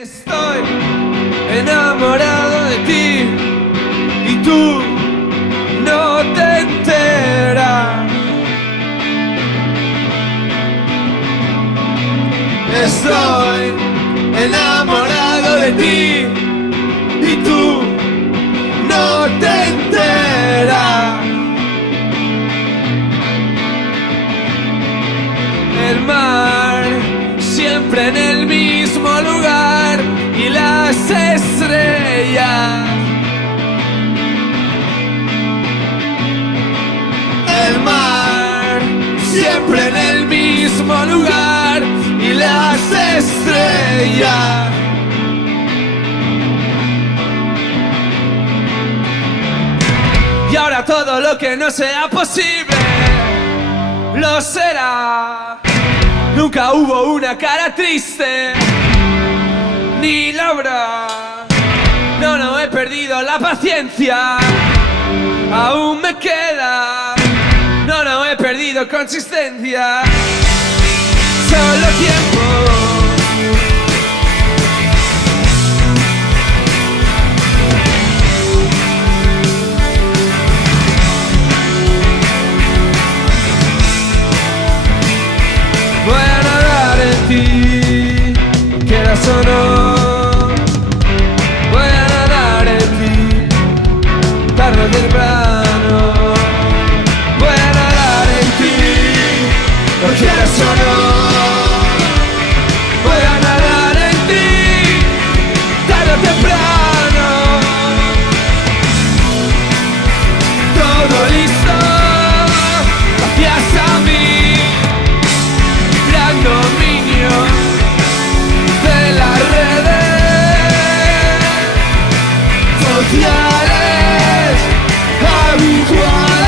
Estoy enamorado de ti y tú no te enteras. Estoy enamorado de ti y tú no te enteras. El mar siempre en el mismo lugar y las estrellas. El mar siempre en el mismo lugar y las estrellas. Y ahora todo lo que no sea posible lo será. Nunca hubo una cara triste, ni la habrá. No he perdido la paciencia, aún me queda. No he perdido consistencia, solo tiempo. Voy a nadar en ti, quieras o no. Voy a nadar en ti, tarde o temprano. Voy a nadar en ti, lo quieras o no. Voy a nadar en ti, tarde o temprano. Todo listo, gracias a mí. Dominio de las redes sociales habituales.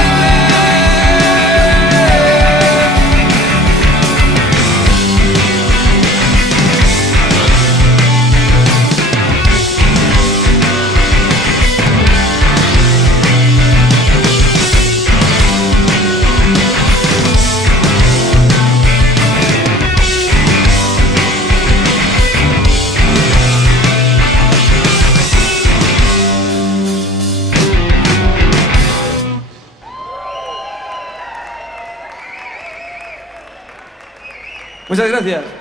Muchas gracias.